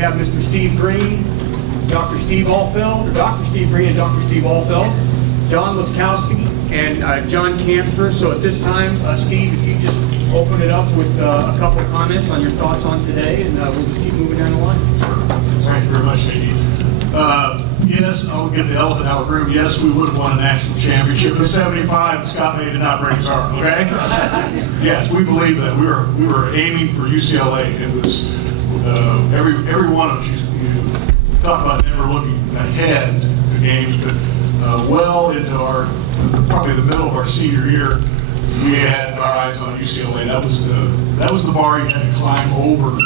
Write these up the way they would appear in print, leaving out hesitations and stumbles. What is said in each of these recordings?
have Mr. Steve Green, Dr. Steve Ahlfeld, or Dr. Steve Green and Dr. Steve Ahlfeld, John Laskowski and John Kamstra. So at this time, Steve, if you just open it up with a couple of comments on your thoughts on today, and we'll just keep moving down the line. Thank you very much, Amy. Yes, I'll get the elephant out of the room. Yes, we would have won a national championship in '75 if Scott May did not break his arm, okay? Yes, we believe that. We were aiming for UCLA. It was every one of you talk about never looking ahead to games, but well into probably the middle of our senior year, we had our eyes on UCLA. That was the bar you had to climb over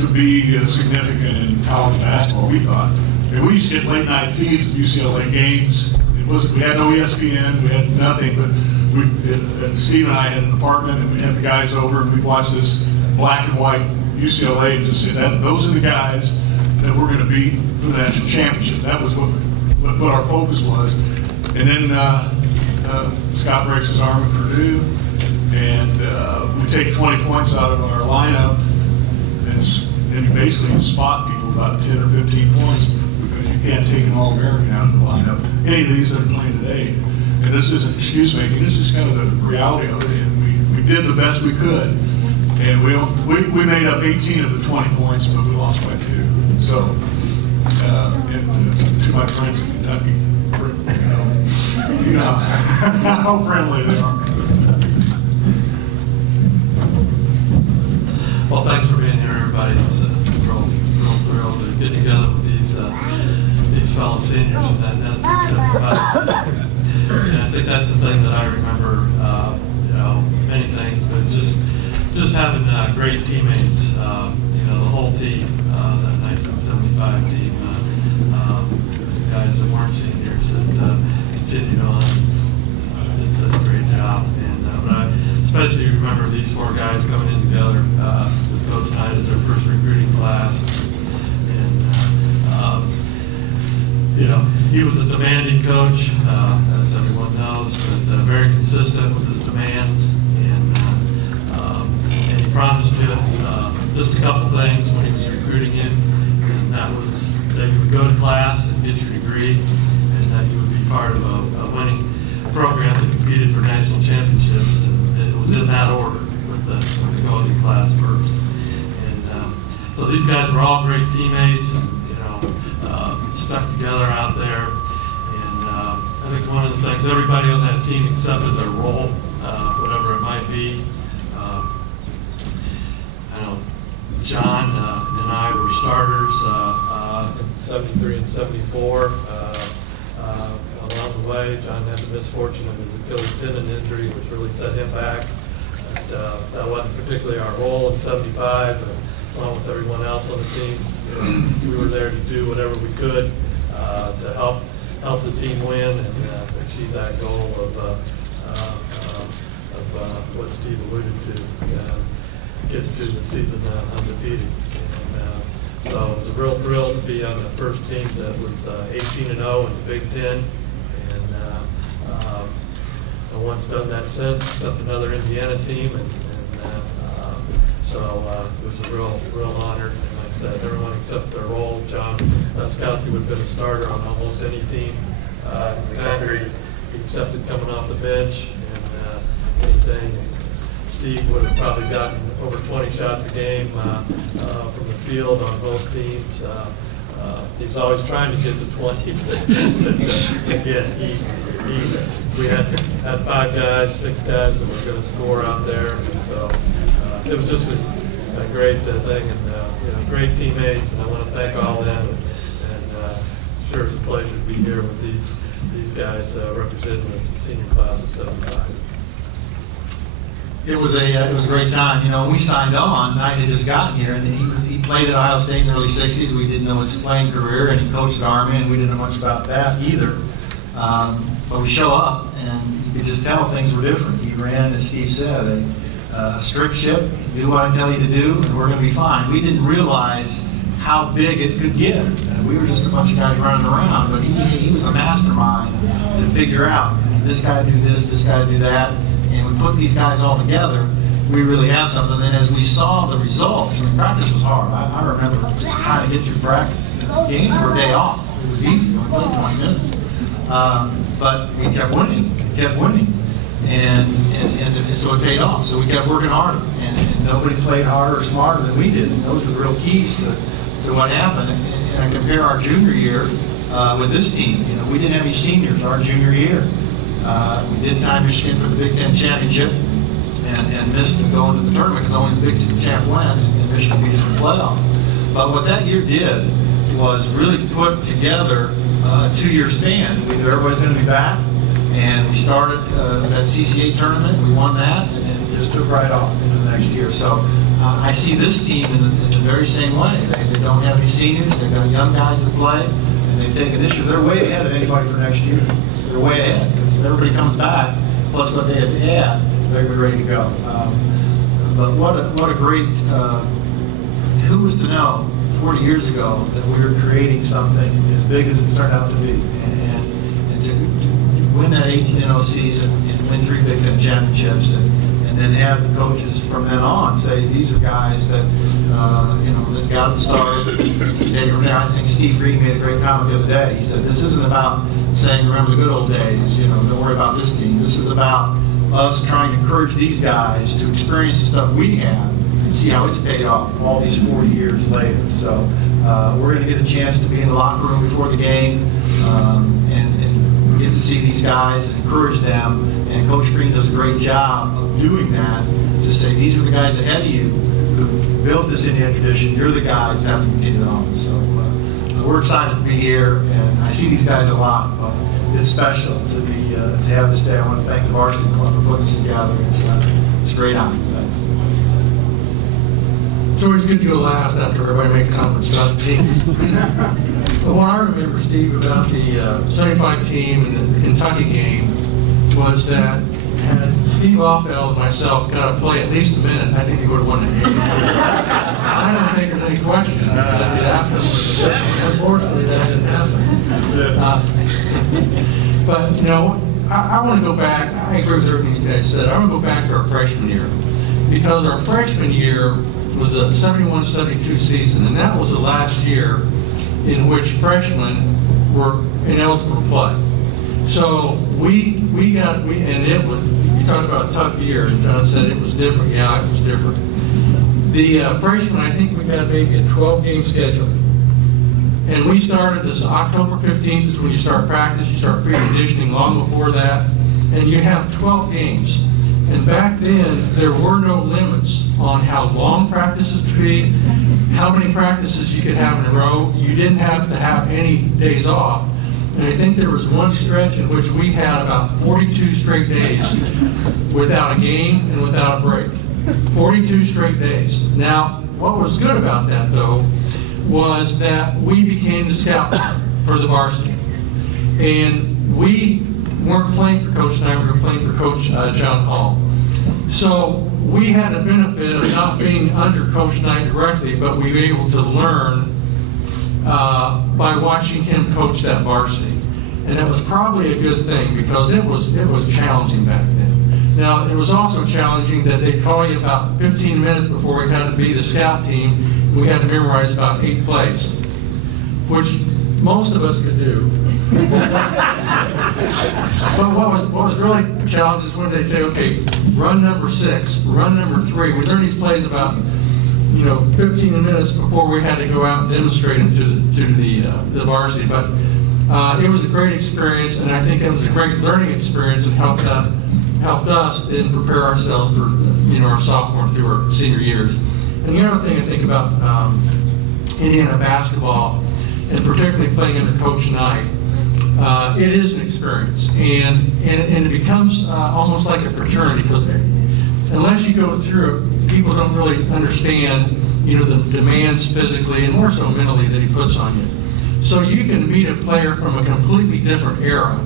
to be significant in college basketball, we thought. And we used to get late night feeds of UCLA games. We had no ESPN, we had nothing, but Steve and I had an apartment, and we had the guys over, and we'd watch this black and white UCLA and just say those are the guys that we're going to beat for the national championship. That was what our focus was. And then Scott breaks his arm at Purdue, and we take 20 points out of our lineup, and you basically spot people about 10 or 15 points because you can't take an All-American out of the lineup. Any of these that are playing today. And this isn't excuse making, this is kind of the reality of it. And we did the best we could. And we made up 18 of the 20 points, but we lost by 2. So, and to my friends in Kentucky, you know how friendly they are. Well, thanks for being here, everybody. It's real thrilled to get together with these fellow seniors and that and I think that's the thing that I remember. Many things, but just having great teammates. The whole team, that 1975 team, guys that weren't seniors that continued on, did such a great job. And but I especially remember these 4 guys coming in together with Coach Knight as their first recruiting class. And he was a demanding coach, as everyone knows, but very consistent with his demands. And he promised you just a couple things when he was recruiting you, and that was that you would go to class and get your degree, and that you would be part of a winning program that competed for national championships. And it was in that order with the going to class first. And so these guys were all great teammates, and stuck together out there. And I think one of the things, everybody on that team accepted their role, whatever it might be. I know John and I were starters in '73 and '74. Along the way, John had the misfortune of his Achilles tendon injury, which really set him back. And, that wasn't particularly our role in '75, but along with everyone else on the team, we were there to do whatever we could to help the team win and achieve that goal of what Steve alluded to, get to the season undefeated. And so it was a real thrill to be on the first team that was 18-0 in the Big Ten, and no one's done that since, except another Indiana team, and so it was a real honor. And like I said, everyone accepted their role. John Laskowski would have been a starter on almost any team. He accepted coming off the bench and anything. Steve would have probably gotten over 20 shots a game from the field on most teams. He's always trying to get to 20. Again, we had 5 guys, 6 guys that were going to score out there. And so it was just a great thing, and great teammates. And I want to thank all of them. And sure, it's a pleasure to be here with these guys representing the senior class of '75. It was a great time. When we signed on, Knight had just gotten here, and he played at Ohio State in the early '60s. We didn't know his playing career, and he coached at Army, and we didn't know much about that either. But we show up, and you could just tell things were different. He ran, as Steve said, a strict ship. Do what I tell you to do, and we're going to be fine. We didn't realize how big it could get. We were just a bunch of guys running around, but he was a mastermind to figure out, this guy do this guy do that, and we put these guys all together, we really have something. And as we saw the results, I mean, practice was hard. I remember just trying to get through practice. Games were a day off. It was easy. We played 20 minutes. But we kept winning. And so it paid off. So we kept working harder. And nobody played harder or smarter than we did. And those were the real keys to what happened. And I compare our junior year with this team. You know, we didn't have any seniors our junior year. We did tie Michigan for the Big Ten championship and missed going to the tournament because only the Big Ten champ went, and Michigan beat us in the playoff. But what that year did was really put together a 2-year span. We knew everybody's going to be back, and we started that CCA tournament. We won that, and then just took right off into the next year. So I see this team in the very same way. They don't have any seniors. They've got young guys to play, and they've taken this year. They're way ahead of anybody for next year. They're way ahead because everybody comes back, plus what they had to add, they're ready to go. But what a great, who was to know 40 years ago that we were creating something as big as it's turned out to be. And to win that 18-0 season and win 3 Big Ten championships and then have the coaches from then on say these are guys that that got it started. I think Steve Green made a great comment the other day. He said this isn't about saying remember the good old days, don't worry about this team. This is about us trying to encourage these guys to experience the stuff we have and see how it's paid off all these 40 years later. So we're going to get a chance to be in the locker room before the game and we get to see these guys and encourage them. And Coach Green does a great job of doing that to say these are the guys ahead of you who built this Indiana tradition. You're the guys that have to continue it on. So we're excited to be here, and I see these guys a lot, but it's special to be to have this day. I want to thank the varsity club for putting this together. It's a great honor. Thanks. It's always good to go last after everybody makes comments about the team. But what I remember, Steve, about the 75 team and the Kentucky game was that had Steve Ahlfeld and myself got to play at least a minute, I think he would have won the game. I don't think there's any question that it happened. Unfortunately, that didn't happen. That's it. But, I want to go back. I agree with everything you guys said. I want to go back to our freshman year. Because our freshman year was a 71-72 season, and that was the last year in which freshmen were ineligible to play. So and it was, you talked about a tough year, and John said it was different. Yeah, it was different. The freshmen, I think we had maybe a 12-game schedule. And we started this October 15th is when you start practice, you start preconditioning long before that, and you have 12 games. And back then, there were no limits on how long practices could be, how many practices you could have in a row. You didn't have to have any days off. And I think there was one stretch in which we had about 42 straight days without a game and without a break. 42 straight days. Now, what was good about that, though, was that we became the scout for the varsity. And we weren't playing for Coach Knight, we were playing for Coach John Hall. So we had the benefit of not being under Coach Knight directly, but we were able to learn by watching him coach that varsity. And that was probably a good thing because it was challenging back then. Now, it was also challenging that they'd call you about 15 minutes before we had to be the scout team. We had to memorize about 8 plays, which most of us could do. But what was really challenging is when they say, okay, run number 6, run number 3. We learned these plays about 15 minutes before we had to go out and demonstrate them to the varsity. But it was a great experience, and I think it was a great learning experience and helped us then prepare ourselves for our sophomore through our senior years. And the other thing I think about Indiana basketball, and particularly playing under Coach Knight, it is an experience, and it becomes almost like a fraternity because unless you go through it, people don't really understand the demands physically and more so mentally that he puts on you. So you can meet a player from a completely different era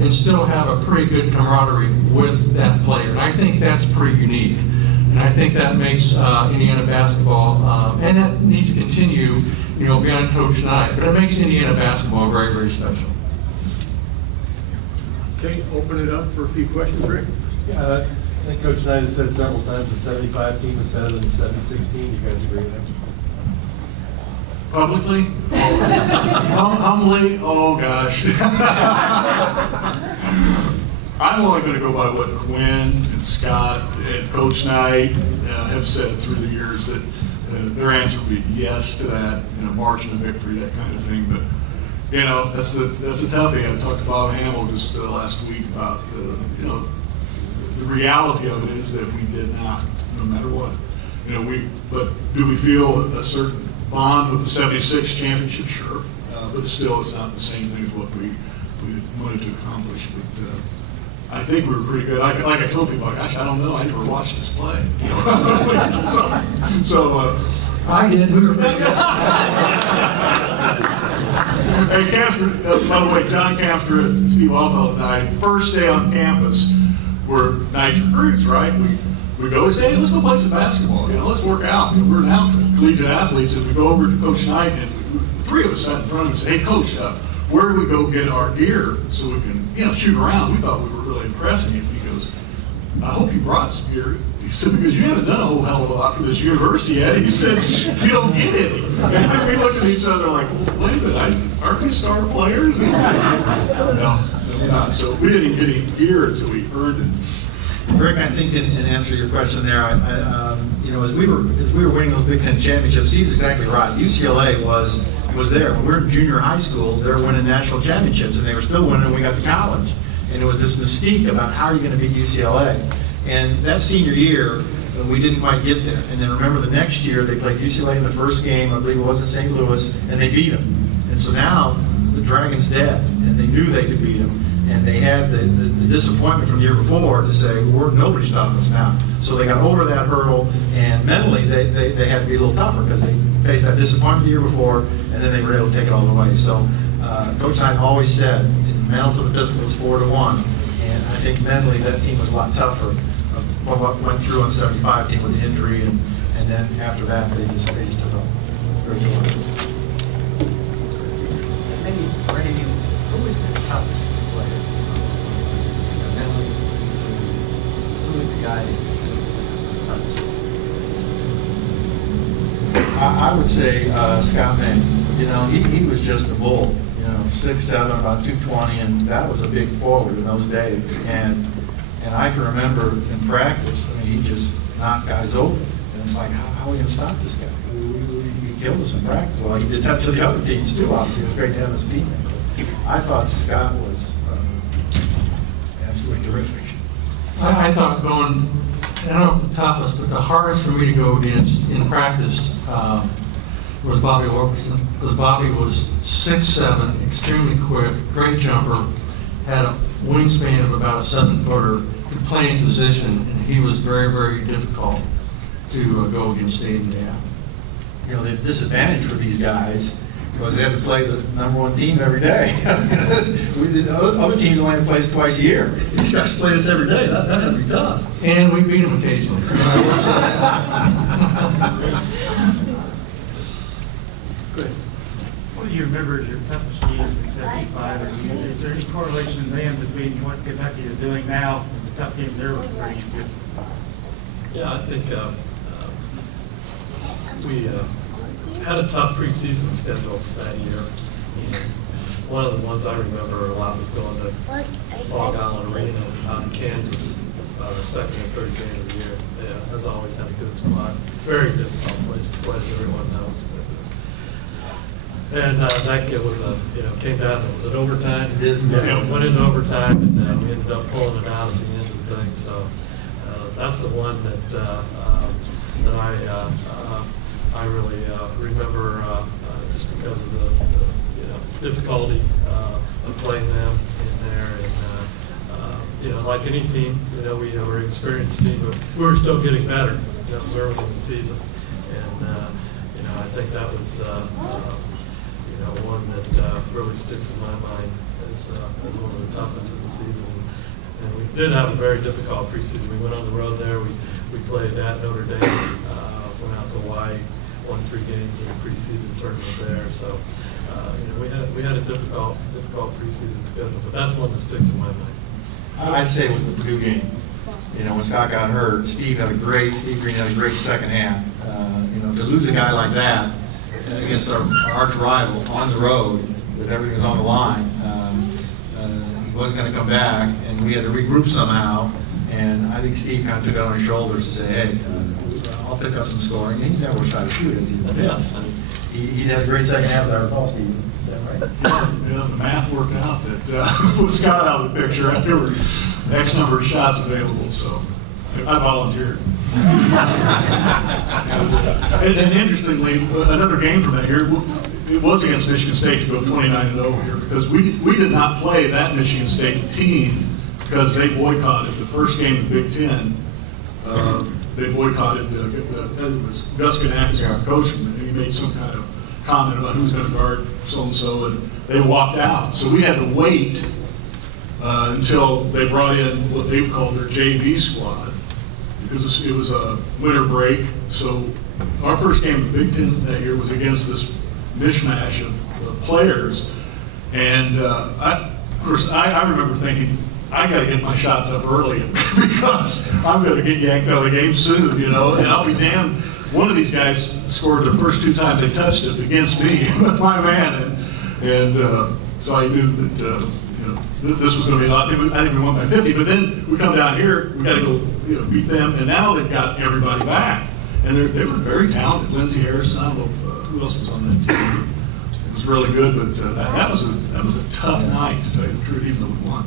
and still have a pretty good camaraderie with that player. And I think that's pretty unique. And I think that makes Indiana basketball, and that needs to continue, beyond Coach Knight, but it makes Indiana basketball very, very special. Okay, open it up for a few questions, Rick. I think Coach Knight has said several times the 75 team is better than the 76 team. You guys agree with that? Publicly? Humbly? Oh, gosh. I'm only going to go by what Quinn and Scott and Coach Knight have said through the years, that their answer would be yes to that, margin of victory, that kind of thing. But, that's a toughie. I talked to Bob Hamill just last week about, the reality of it is that we did not, no matter what. But do we feel a certain bond with the 76 championship? Sure. But still, it's not the same thing as what we wanted to accomplish. But I think we were pretty good. Like I told people, gosh, I don't know. I never watched us play. So I did. We were pretty good. Hey, Kamstra, by the way, John Kamstra and Steve Ahlfeld and I, first day on campus, we're Knight's recruits, right? We go and say, hey, let's go play some basketball. Let's work out. We're now collegiate athletes, and we go over to Coach Knight, and the three of us sat in front of him and said, hey, Coach, where do we go get our gear so we can, shoot around? We thought we were really impressing him. He goes, I hope you brought some gear. He said, because you haven't done a whole hell of a lot for this university yet. He said, you don't get it. And we looked at each other like, wait a minute, aren't we star players? No, we're not. So we didn't even get any gear until we earned it. Rick, I think in answer to your question there, as we were winning those Big Ten championships, he's exactly right. UCLA was there. When we were in junior high school, they were winning national championships, and they were still winning when we got to college. And it was this mystique about how are you going to beat UCLA. And that senior year, we didn't quite get there. And then remember the next year, they played UCLA in the first game, I believe it was in St. Louis, and they beat them. And so now the Dragon's dead, and they knew they could beat them. And they had the disappointment from the year before to say, nobody's stopping us now. So they got over that hurdle, and mentally they had to be a little tougher because they faced that disappointment the year before, and then they were able to take it all the way. So Coach Knight always said, mental to the physical is 4-1. And I think mentally that team was a lot tougher from what went through on the 75 team with the injury, and then after that they just took off. It's very good. Maybe, Brandon, who is the toughest player? Mentally, who is the guy that I would say Scott May. He was just a bull. 6'7", about 220, and that was a big forward in those days. And I can remember in practice, he just knocked guys over. And it's like, how are we going to stop this guy? He killed us in practice. Well, he did that to the other teams too, obviously. It was great to have his teammate. I thought Scott was absolutely terrific. I thought going, I don't know if the toughest, but the hardest for me to go against in practice was Bobby Orkerson, because Bobby was 6'7", extremely quick, great jumper, had a wingspan of about a 7-footer, could play in position, and he was very, very difficult to go against day in, day out. The disadvantage for these guys was they had to play the #1 team every day. Other teams only have to play us twice a year. These guys played us every day. That had to be tough. And we beat them occasionally. What do you remember as your toughest games in '75? Is there any correlation then between what Kentucky is doing now and the tough games they're bringing to? Yeah, I think we had a tough preseason schedule that year. And one of the ones I remember a lot was going to Fog Island Arena out in Kansas, the second and third game of the year. Yeah, has always had a good squad. Very difficult place to play, as everyone knows. And that kid was came down. It was an overtime. Went into overtime, and we ended up pulling it out at the end of the thing. So that's the one that I really remember just because of the difficulty of playing them in there. And like any team, we were an experienced team, but we were still getting better. It was early in the season, and I think that was. One that really sticks in my mind as one of the toughest of the season. And we did have a very difficult preseason. We went on the road there. We played at Notre Dame, went out to Hawaii, won 3 games in the preseason tournament there. So we had a difficult preseason schedule, but that's one that sticks in my mind. I'd say it was the Purdue game. when Scott got hurt, Steve Green had a great second half. To lose a guy like that against our arch rival on the road with everything was on the line, he wasn't going to come back, and we had to regroup somehow. And I think Steve kind of took it on his shoulders to say, hey, I'll pick up some scoring. And he never was trying to shoot as he did. He had a great second half of our ball, Steve. Is that right? Yeah, the math worked out that with Scott out of the picture, there were X number of shots available, so I volunteered. And interestingly, another game from that year, it was against Michigan State to go 29-0 here, because we did not play that Michigan State team because they boycotted the first game of the Big Ten. They boycotted, it was Gus Kanakis was the coach, and he made some kind of comment about who's going to guard so-and-so, and they walked out. So we had to wait until they brought in what they called their JV squad, because it was a winter break. So our first game of the Big Ten that year was against this mishmash of players. And of course, I remember thinking, I got to get my shots up early because I'm going to get yanked out of the game soon, and I'll be damned. One of these guys scored the first 2 times they touched it against me, my man, and so I knew that this was going to be a lot. I think we won by 50, but then we come down here, we got to go beat them, and now they've got everybody back, and they were very talented. Lindsey Harrison, I don't know who else was on that team. It was really good, but that was a tough night, to tell you the truth, even though we won.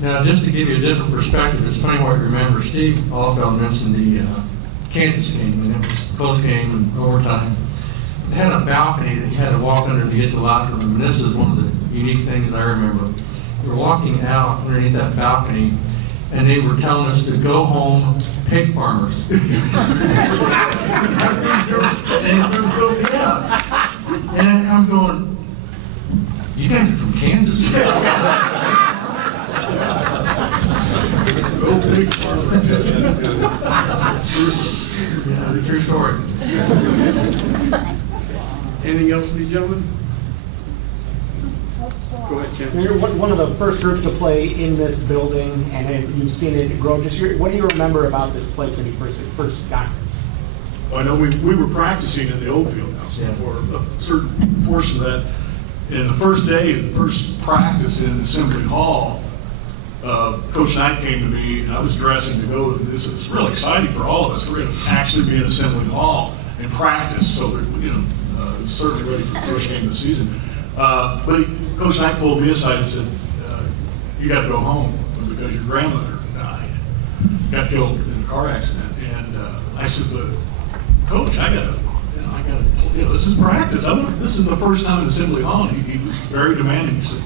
Now, just to give you a different perspective, it's funny what you remember. Steve Ahlfeld mentioned the Kansas game, and it was a close game in overtime. They had a balcony that you had to walk under to get to the locker room, and this is one of the unique things I remember. We were walking out underneath that balcony, and they were telling us to go home, pig farmers. And I'm going, you guys are from Kansas? Go big farmers. Yeah, true story. Anything else for these gentlemen? Go ahead, Jim. You're one of the first groups to play in this building, and you've seen it grow. What do you remember about this place when you first got here? I know we were practicing in the old field house for a certain portion of that. And the first day, the first practice in Assembly Hall, Coach Knight came to me, and I was dressing to go. This was really exciting for all of us. We're going to actually be in Assembly Hall and practice, so that certainly ready for the first game of the season. But Coach Knight pulled me aside and said, "You got to go home because your grandmother died, got killed in a car accident." And I said, "But Coach, I got to. This is practice. This is the first time in Assembly Hall." He was very demanding. He said,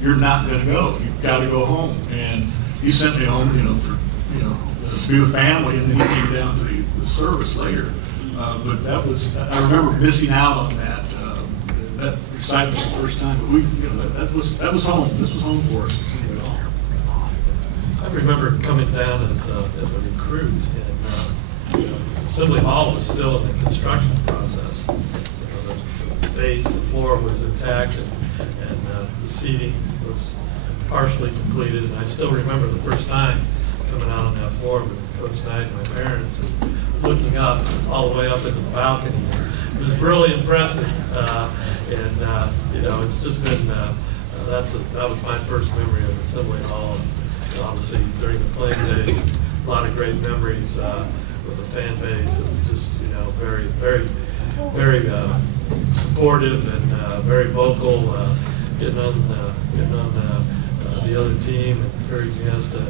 "You're not going to go. You've got to go home." And he sent me home, to be with family, and then he came down to the service later. But I remember missing out on that excitement the first time. But that was home. This was home for us. Assembly Hall. I remember coming down as a recruit, and Assembly Hall was still in the construction process. The base, the floor was intact, and the seating was partially completed. And I still remember the first time coming out on that floor with Coach Knight and my parents, and looking up all the way up into the balcony. It was really impressive, it's just been that was my first memory of Assembly Hall. And obviously, during the playing days, a lot of great memories with the fan base. It was just very, very, very supportive and very vocal, getting on the other team and encouraging us to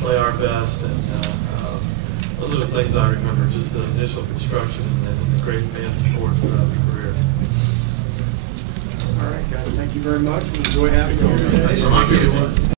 play our best. And those are the things I remember, just the initial construction and the great fan support throughout the career. All right, guys, thank you very much. We enjoy having you. Thanks so much.